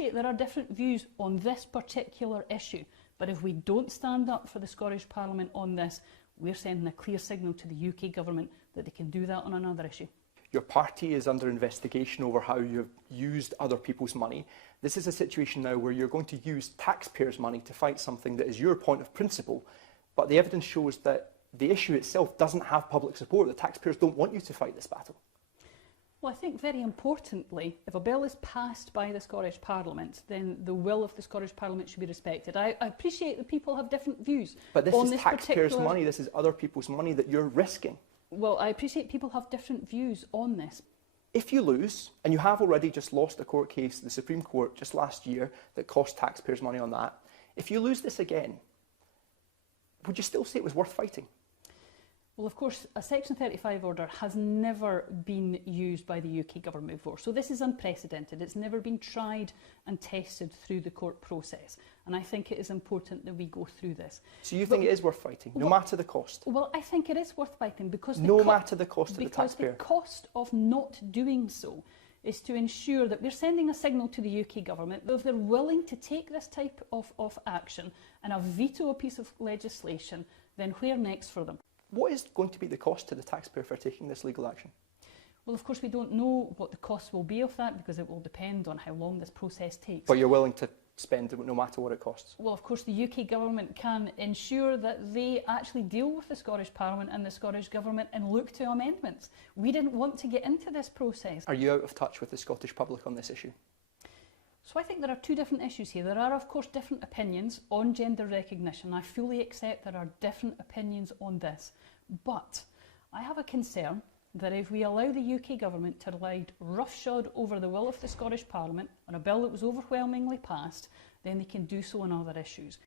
appreciate there are different views on this particular issue, but if we don't stand up for the Scottish Parliament on this, we're sending a clear signal to the UK Government that they can do that on another issue. Your party is under investigation over how you have used other people's money. This is a situation now where you're going to use taxpayers' money to fight something that is your point of principle, but the evidence shows that the issue itself doesn't have public support. The taxpayers don't want you to fight this battle. Well, I think very importantly, if a bill is passed by the Scottish Parliament, then the will of the Scottish Parliament should be respected. I appreciate that people have different views. But this is taxpayers' money, this is other people's money that you're risking. Well, I appreciate people have different views on this. If you lose, and you have already just lost a court case, the Supreme Court, just last year, that cost taxpayers money on that, if you lose this again, would you still say it was worth fighting? Well, of course, a Section 35 order has never been used by the UK Government before. So this is unprecedented. It's never been tried and tested through the court process. And I think it is important that we go through this. So you think it is worth fighting, no matter the cost? Well, I think it is worth fighting because no matter the cost to the taxpayer? Because the cost of not doing so is to ensure that we're sending a signal to the UK Government that if they're willing to take this type of action and veto a piece of legislation, then where next for them? What is going to be the cost to the taxpayer for taking this legal action? Well, of course, we don't know what the costs will be of that because it will depend on how long this process takes. But you're willing to spend it no matter what it costs? Well, of course, the UK Government can ensure that they actually deal with the Scottish Parliament and the Scottish Government and look to amendments. We didn't want to get into this process. Are you out of touch with the Scottish public on this issue? So I think there are two different issues here. There are, of course, different opinions on gender recognition. I fully accept there are different opinions on this. But I have a concern that if we allow the UK Government to ride roughshod over the will of the Scottish Parliament on a bill that was overwhelmingly passed, then they can do so on other issues.